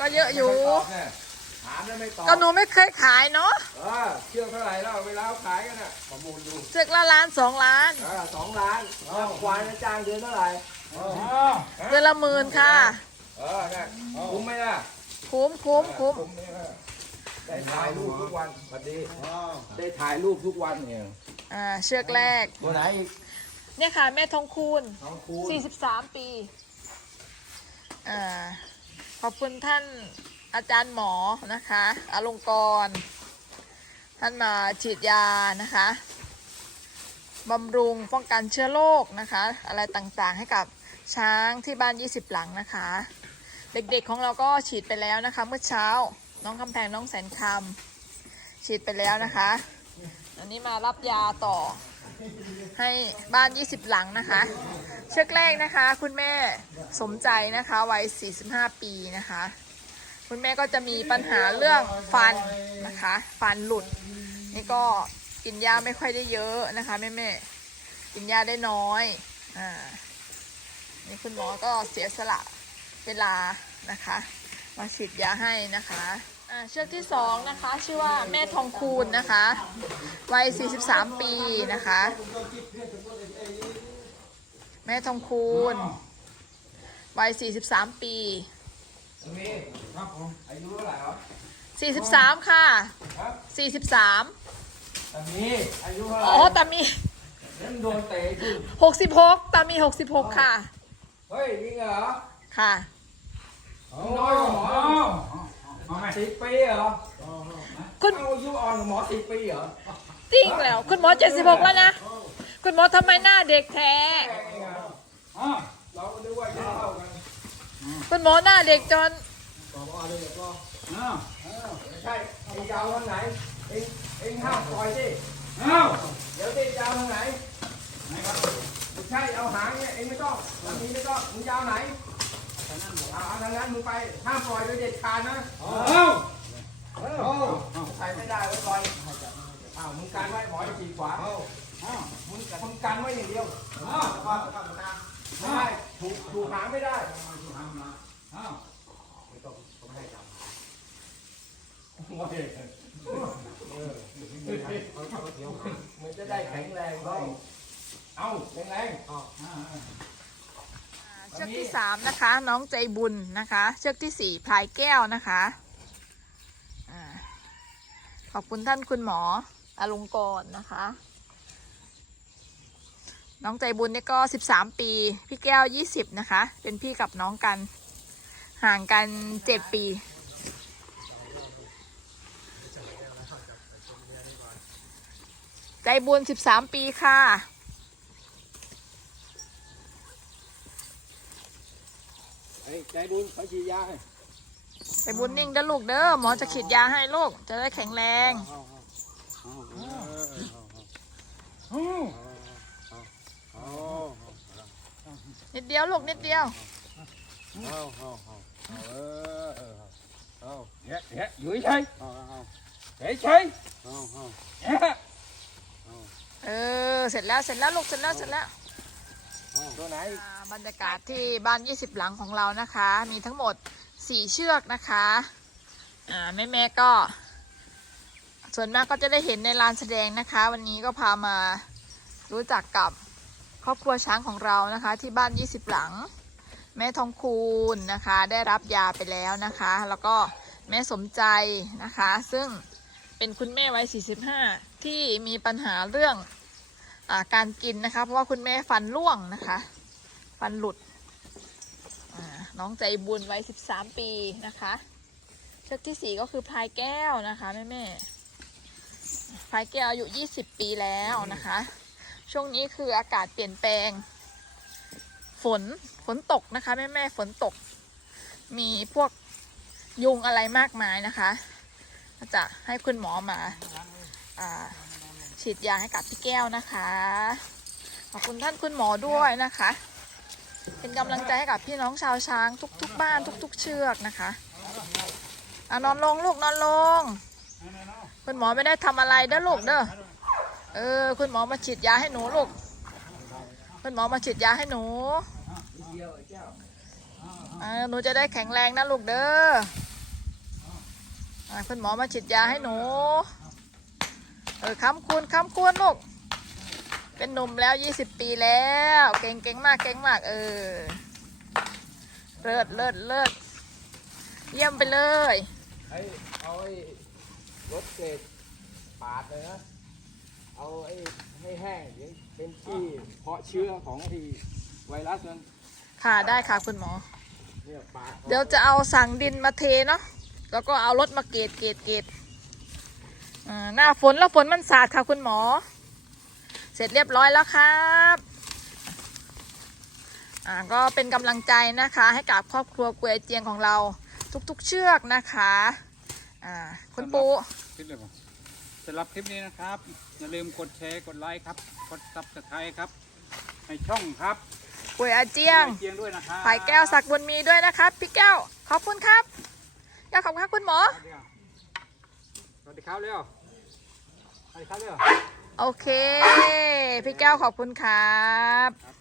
ก็เยอะอยู่ไม่ตอบเนี่ยถามแล้วไม่ตอบก็หนูไม่เคยขายเนาะเออเชื่อเท่าไหร่แล้วเวลาเขาขายกันน่ะประมูลดูเชือกละล้านสองล้าน เออสองล้านแล้วควายนะจ้างเดือนเท่าไหร่เดือนละหมื่นค่ะ เออเนี่ยคุ้มไหมล่ะคุ้มคุ้มคุ้มคุ้มเนี่ยได้ถ่ายรูปทุกวันสวัสดีได้ถ่ายรูปทุกวันเนี่ยอ่าเชือกแรก ตัวไหนอีกเนี่ยค่ะ แม่ทองคูณ น้องคูณ43 ปี อ่า ขอบคุณท่านอาจารย์หมอนะคะอลงกร ท่านมาฉีดยานะคะบำรุงป้องกันเชื้อโรคนะคะ อะไรต่างๆให้กับช้างที่บ้าน 20 หลังนะคะ เด็กๆของเราก็ฉีดไปแล้วนะคะ เมื่อเช้าน้องคำแพงน้องแสนคำฉีดไปแล้วนะคะ อันนี้มารับยาต่อ ให้บ้าน 20 หลังนะคะ เชือกแรกนะคะ คุณแม่สมใจนะคะวัย 45 ปีนะคะ คุณแม่ก็จะมีปัญหาเรื่องฟันนะคะ ฟันหลุด นี่ก็กินยาไม่ค่อยได้เยอะนะคะแม่แม่กินยาได้น้อยอ่านี่คุณหมอก็เสียสละเวลานะคะ มาฉีดยาให้นะคะ อ่าเชือกที่สองนะคะ ชื่อว่าแม่ทองคูณนะคะวัย 43 ปีนะคะ แม่ทองคูณวัย 43 ปีมีครับผมอายุเท่าไหร่เหรอ43 ค่ะ ครับ43แต่มีอายุเท่าไหร่อ๋อตามีเล่นโดนเตะขึ้น66ตามี 66 ค่ะ เฮ้ยจริงเหรอค่ะ น้อยกว่าหมอ เอาไหม สิบปีเหรอคุณเอาอายุอ่อนกว่าหมอสิบปีเหรอจริงแล้ว คุณหมอ76แล้วนะ คุณหมอทำไมหน้าเด็กแท้แก่เองเหรออ้าวเราก็นึกว่าอายุเท่ากันคุณหมอหน้าเด็กจนอ้าวไม่ใช่เองจะเอาทางไหนเองเองห้ามปล่อยสิอ้าวเดี๋ยวที่จะเอาทางไหนไหนครับไม่ใช่เอาหางเนี่ยเองไม่ต้องทางนี้ไม่ต้องมึงจะเอาไหน เอาเอาทางนั้นมึงไปห้ามปล่อยโดยเด็ดขาดนะอ้าวเออใส่ไม่ได้ไว้ปล่อยอ้าวมึงกันไว้หมอจะฉีดขวาอ้าวมึงมึงกันไว้อย่างเดียวอ้าวไม่ได้ถูกถูกหางไม่ได้อ้าวมันจะได้แข็งแรงบ้างเอาแข็งแรง เชือกที่3นะคะ น้องใจบุญนะคะ เชือกที่4พลายแก้วนะคะขอบคุณท่านคุณหมออลงกรณ์นะคะ น้องใจบุญเนี่ยก็13ปี พี่แก้ว20นะคะ เป็นพี่กับน้องกัน ห่างกัน7ปีใจบุญ 13 ปีค่ะ ไอ้ ใจบุญเขาฉีดยาให้ไปบุญนิ่งเด้อลูกเด้อหมอจะฉีดยาให้ลูกจะได้แข็งแรงนิดเดียวลูกนิดเดียวเฮ้ยเฮ้ยอยู่เฉยเฉยเฉยเออเสร็จแล้วเสร็จแล้วลูกเสร็จแล้วเสร็จแล้ว ตัวไหนอ่าบรรยากาศที่บ้าน 20 หลังของเรานะคะ มีทั้งหมด 4 เชือกนะคะอ่าแม่แม่ก็ ส่วนมากก็จะได้เห็นในลานแสดงนะคะ วันนี้ก็พามารู้จักกับครอบครัวช้างของเรานะคะ ที่บ้าน 20 หลัง แม่ทองคูณนะคะ ได้รับยาไปแล้วนะคะ แล้วก็แม่สมใจนะคะ ซึ่งเป็นคุณแม่วัย45 ที่มีปัญหาเรื่อง การกินนะคะ เพราะว่าคุณแม่ฟันร่วงนะคะ ฟันหลุดน้องใจบุญวัย 13 ปีนะคะ เชือกที่ 4 ก็คือพลายแก้วนะคะแม่แม่พลายแก้วอายุ 20 ปีแล้วนะคะ ช่วงนี้คืออากาศเปลี่ยนแปลง ฝนฝนตกนะคะแม่แม่ฝนตก มีพวกยุงอะไรมากมายนะคะ จะให้คุณหมอมาอ่า ฉีดยาให้กับพี่แก้วนะคะ ขอบคุณท่านคุณหมอด้วยนะคะ เป็นกำลังใจให้กับพี่น้องชาวช้างทุก ๆ บ้านทุก ๆ เชือกนะคะอะนอนลงลูกนอนลง คุณหมอไม่ได้ทำอะไรเด้อลูกเด้อเออ คุณหมอมาฉีดยาให้หนูลูกคุณหมอมาฉีดยาให้หนูอหนูจะได้แข็งแรงนะลูกเด้อคุณหมอมาฉีดยาให้หนู เออค้ำคูณค้ำคูณลูก เป็นหนุ่มแล้ว20ปีแล้ว เก่งเก่งมากเก่งมาก เออ เลิศเลิศเลิศเยี่ยมไปเลยไอ้เอาไอ้รถเกรดปาดเลยนะ เอาไอ้ให้แห้งเดี๋ยวเป็นที่เพาะเชื้อของไอ้ไวรัสนั้นค่ะได้ค่ะคุณหมอ เนี่ยปาดเดี๋ยวจะเอาสั่งดินมาเทเนาะ แล้วก็เอารถมาเกตเกตเกตอ่า หน้าฝนแล้วฝนมันสาดค่ะคุณหมอ เสร็จเรียบร้อยแล้วครับอ่าก็เป็นกำลังใจนะคะ ให้กับครอบครัวกวยเจียงของเรา ทุกๆเชือกนะคะอ่าคุณปูคลิปเลยป่ะสำหรับคลิปนี้นะครับ อย่าลืมกดแชร์กดไลค์ครับ กดซับสไครต์ครับ ในช่องครับกวยอาเจียงเจียงด้วยนะครับไผ่แก้วสักบุญมีด้วยนะครับ พี่แก้วขอบคุณครับแก้วขอบคุณครับคุณหมอส วัสดีครับเร็วสวัสดีครับเร็วโอเค พี่แก้วขอบคุณครับครับ